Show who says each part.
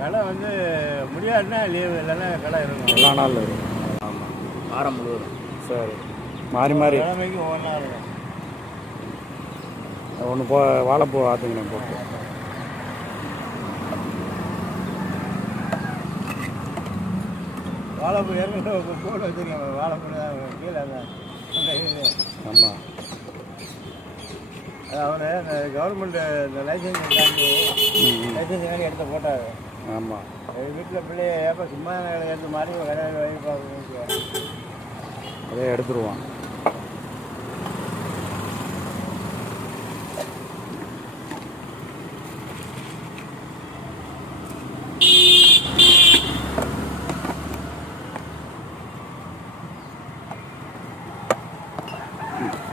Speaker 1: கடை வந்து முடியாதுன்னா லீவு இல்லைன்னா கடை இருக்கும்.
Speaker 2: எல்லா நாளில் இருக்கும்.
Speaker 3: ஆமாம் வாரம் முழுவதும்.
Speaker 2: சரி. மாறி மாறி.
Speaker 1: கிழமைக்கு ஒவ்வொன்றா இருக்கும்
Speaker 2: ஒன்று போ வாழைப்பூ ஆற்றுங்கண்ணே போட்டு
Speaker 1: வாழைப்பூ ஏற்கனவே போட்டு வச்சுருக்கேன். வாழைப்பூ தான் கீழே
Speaker 2: ஆமாம்
Speaker 1: அவர் இந்த கவர்மெண்ட் இந்த லைசன்ஸ் லைசன்ஸ் தாண்டி எடுத்து போட்டார்.
Speaker 2: ஆமாம் எங்கள்
Speaker 1: வீட்டில் பிள்ளைய ஏப்பா சும்மா எடுத்து மாதிரி கடையில் வாங்கி பார்க்கணும்
Speaker 2: அதே எடுத்துருவான் Thank you.